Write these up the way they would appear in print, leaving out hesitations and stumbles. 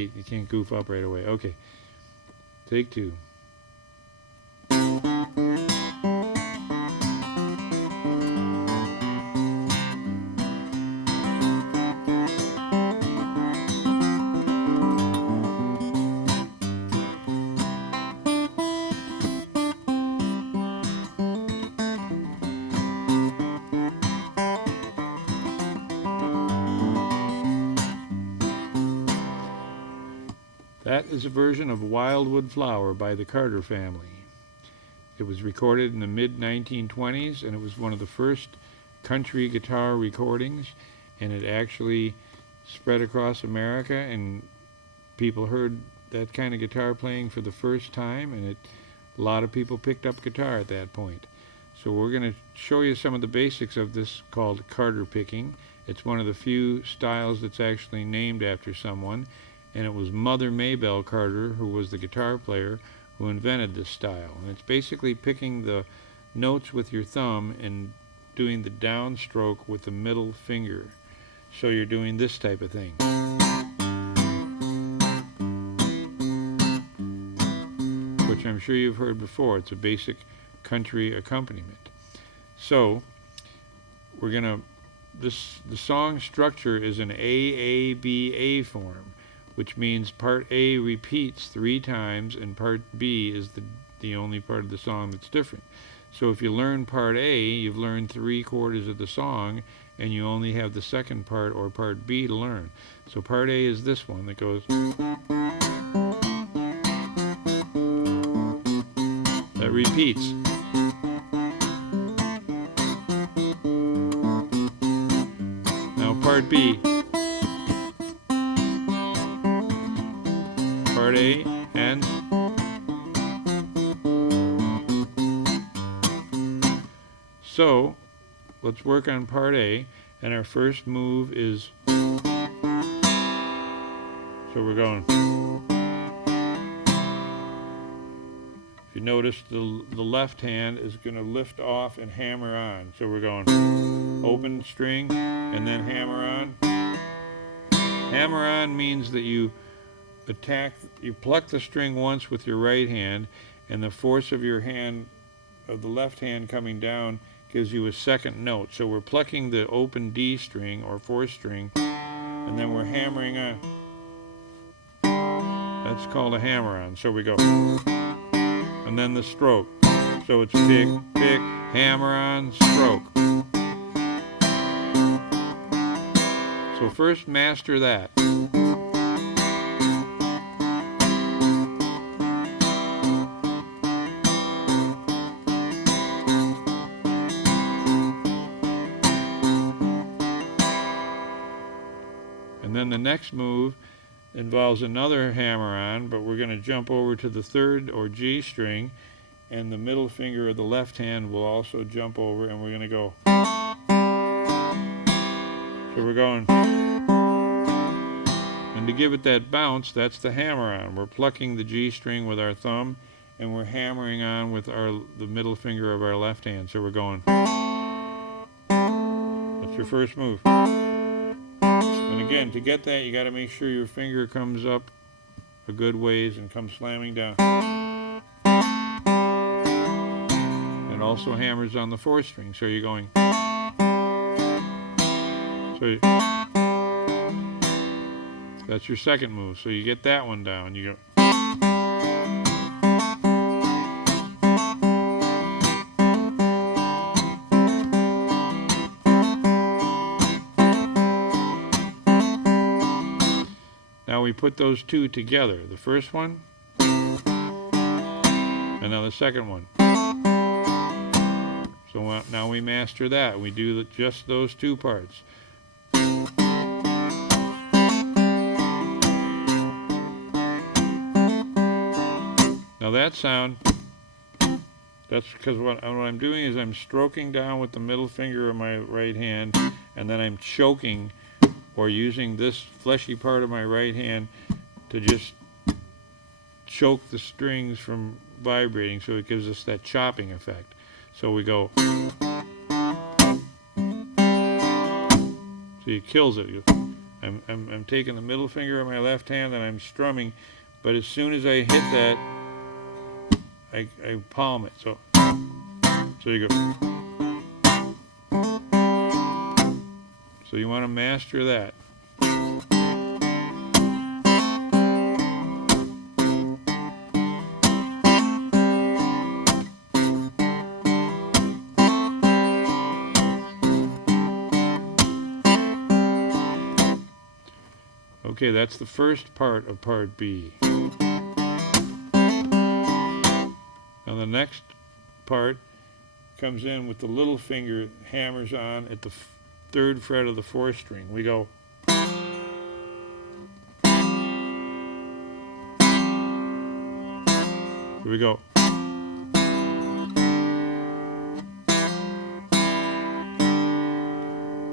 you can't goof up right away. Okay, take two. That is a version of Wildwood Flower by the Carter family. It was recorded in the mid-1920s, and it was one of the first country guitar recordings, and it actually spread across America, and people heard that kind of guitar playing for the first time, and a lot of people picked up guitar at that point. So we're going to show you some of the basics of this called Carter picking. It's one of the few styles that's actually named after someone, and it was Mother Maybelle Carter, who was the guitar player, who invented this style. And it's basically picking the notes with your thumb and doing the downstroke with the middle finger. So you're doing this type of thing. Which I'm sure you've heard before. It's a basic country accompaniment. So we're gonna, the song structure is an A-A-B-A form, which means part A repeats 3 times and part B is the only part of the song that's different. So if you learn part A, you've learned 3/4 of the song, and you only have the second part or part B to learn. So part A is this one that goes, that repeats. Now part B. Part A and so let's work on part A, and our first move is, so we're going, if you notice the left hand is going to lift off and hammer on, so we're going open string and then hammer on. Hammer on means that you pluck the string once with your right hand, and the force of your hand, of the left hand coming down, gives you a second note. So we're plucking the open D string or 4th string, and then we're hammering on. That's called a hammer on. So we go, and then the stroke. So it's pick, pick, hammer on, stroke. So first master that. And then the next move involves another hammer-on, but we're going to jump over to the 3rd or G string, and the middle finger of the left hand will also jump over, and we're going to go. So we're going. And to give it that bounce, that's the hammer-on. We're plucking the G string with our thumb, and we're hammering on with the middle finger of our left hand. So we're going. That's your first move. And again, to get that, you got to make sure your finger comes up a good ways and comes slamming down. It also hammers on the 4th string, so you're going. So that's your second move. So you get that one down. You go. Now we put those two together. The first one, and now the second one. So now we master that. We do just those 2 parts. Now that sound, that's because what I'm doing is I'm stroking down with the middle finger of my right hand, and then I'm choking or using this fleshy part of my right hand to just choke the strings from vibrating, so it gives us that chopping effect. So we go. See, it kills it. I'm taking the middle finger of my left hand and I'm strumming, but as soon as I hit that, I palm it. So you go. So you want to master that. Okay, that's the first part of part B. Now the next part comes in with the little finger hammers on at the third fret of the fourth string. We go. Here we go.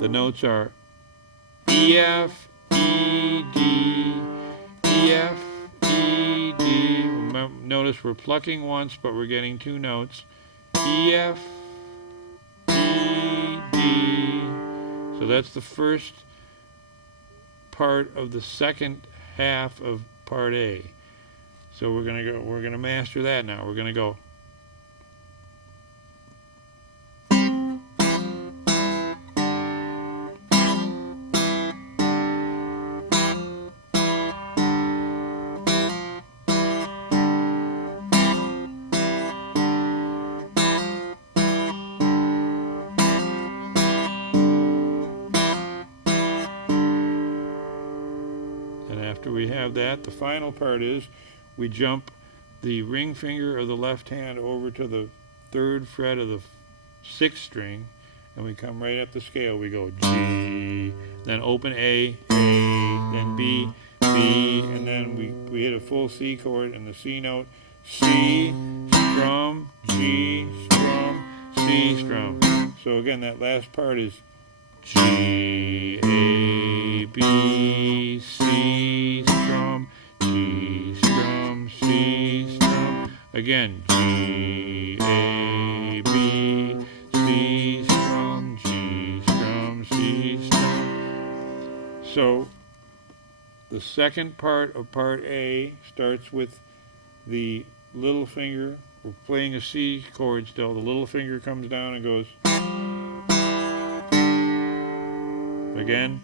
The notes are E, F, E, D, E, F, E, D. Notice we're plucking once, but we're getting two notes. E, F, E, D. So that's the first part of the second half of part A. So we're gonna master that now. We're gonna go. After we have that, the final part is we jump the ring finger of the left hand over to the third fret of the sixth string, and we come right up the scale. We go G, then open A, then B, B, and then we hit a full C chord and the C note, C, strum, G, strum, C, strum. So again, that last part is G, A, B, C, strum, G, strum, C, strum. Again, G, A, B, C, strum, G, strum, C, strum. So, the second part of part A starts with the little finger. We're playing a C chord still. The little finger comes down and goes again.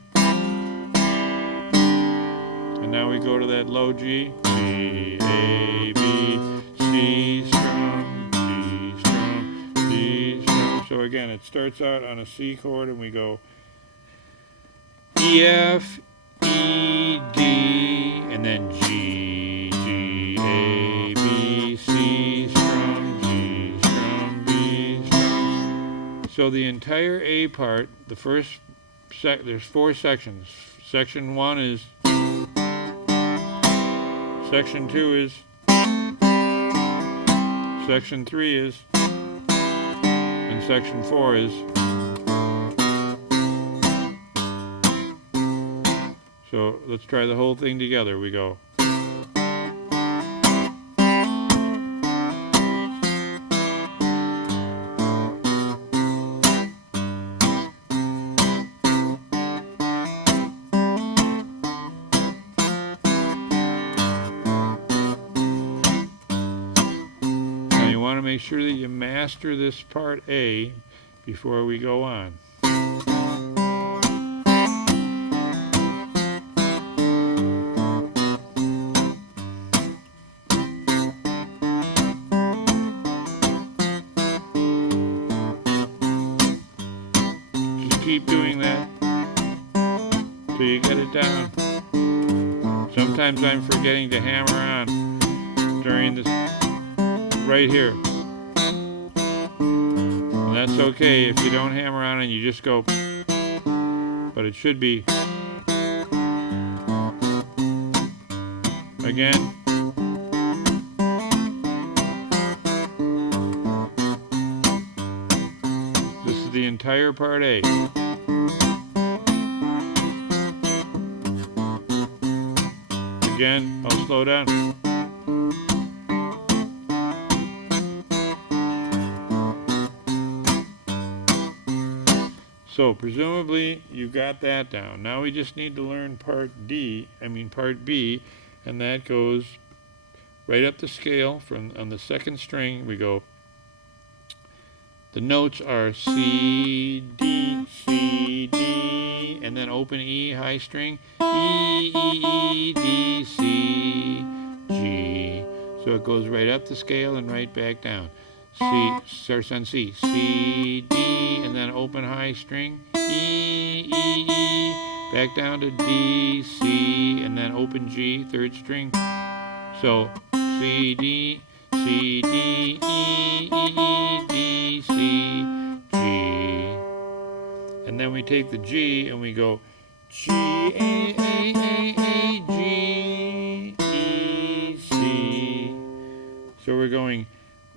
And now we go to that low G. G, A, B, C, strum, G, strum, C, strum. So again, it starts out on a C chord and we go E, F, E, D, and then G, G, A, B, C, strum, G, strum, B, strum. So the entire A part, the first there's four sections. Section 1 is, section 2 is, section 3 is, and section 4 is. So let's try the whole thing together. We go. Make sure that you master this part A before we go on. Just keep doing that till you get it down. Sometimes I'm forgetting to hammer on during this right here. That's okay if you don't hammer on and you just go, but it should be again. This is the entire part A. Again, I'll slow down. So presumably you got that down. Now we just need to learn part B, and that goes right up the scale from on the second string. We go. The notes are C, D, C, D, and then open E, high string, E, E, E, D, C, G. So it goes right up the scale and right back down. C starts on C, C, D, and then open high string, E, E, E, back down to D, C, and then open G, third string. So C, D, C, D, E, E, E, D, C, G. And then we take the G and we go G, A, G, E, C. So we're going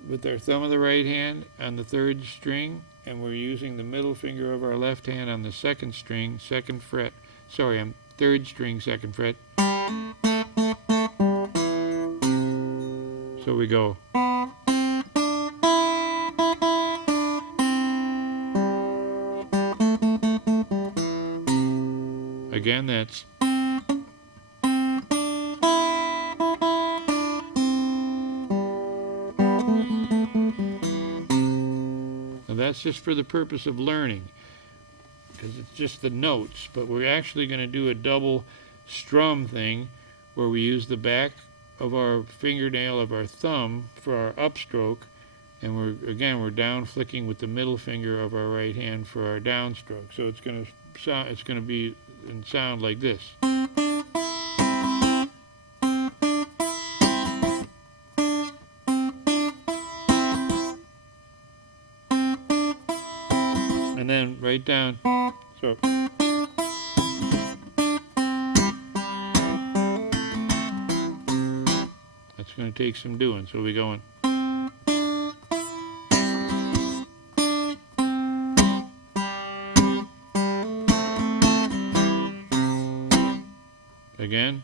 with our thumb of the right hand on the third string, and we're using the middle finger of our left hand on the second string, second fret. Sorry, I'm third string, second fret. So we go. Again, that's. Now that's just for the purpose of learning, because it's just the notes, but we're actually going to do a double strum thing where we use the back of our fingernail of our thumb for our upstroke, and we're down flicking with the middle finger of our right hand for our downstroke. So it's going to be and sound like this. And then right down. So that's going to take some doing. So we're going. Again.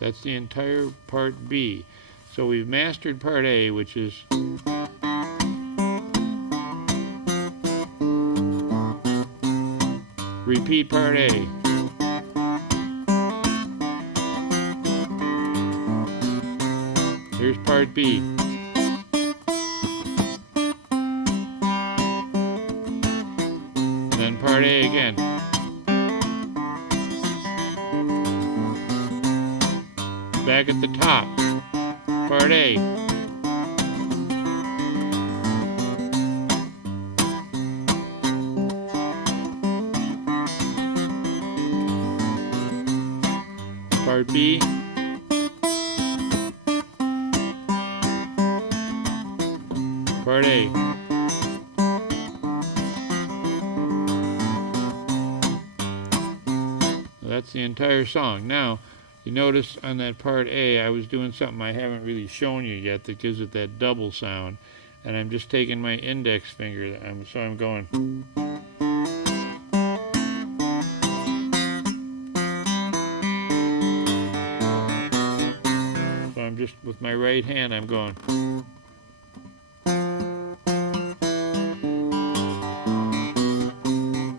That's the entire part B. So we've mastered part A, which is repeat part A. Here's part B. Then part A again. Back at the top, part A. Part B. Part A. That's the entire song. Now, you notice on that part A, I was doing something I haven't really shown you yet that gives it that double sound. And I'm just taking my index finger, so I'm going. So I'm just, with my right hand, I'm going.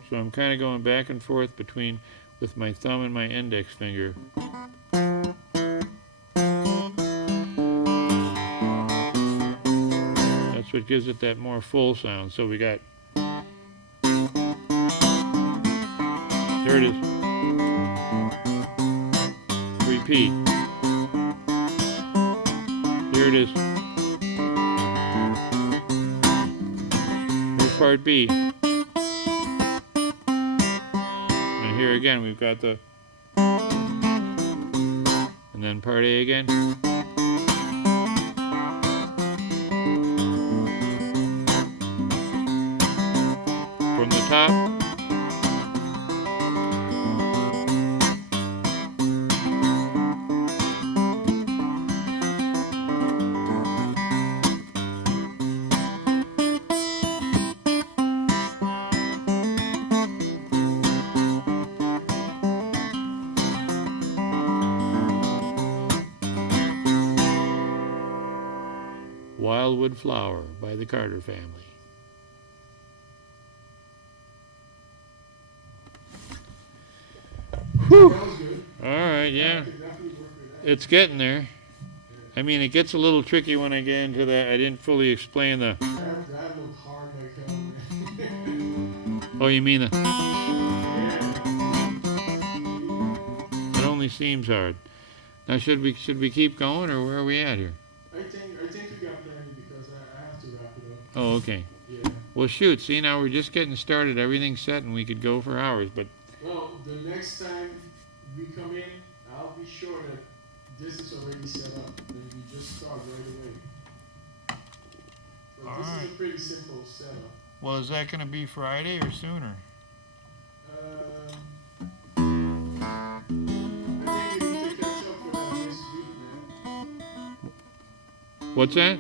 So I'm kind of going back and forth between, with my thumb and my index finger. That's what gives it that more full sound. So we got, there it is. Repeat. Here it is. Here's part B. And here again we've got the, and then part A again. top. Wildwood Flower by the Carter Family. Whew. That was good. All right, I yeah. could definitely work with that. It's getting there. I mean, it gets a little tricky when I get into that. I didn't fully explain the. That looked hard like hell, man. Oh, you mean the. Yeah. It only seems hard. Now, should we keep going, or where are we at here? I think we got plenty because I have to wrap it up. Oh, okay. Yeah. Well, shoot. See, now we're just getting started. Everything's set, and we could go for hours. But Well, the next time we come in, I'll be sure that this is already set up and we just start right away. But this is a pretty simple setup. well, is that going to be Friday or sooner? I think we need to catch up for that this week, man. What's that?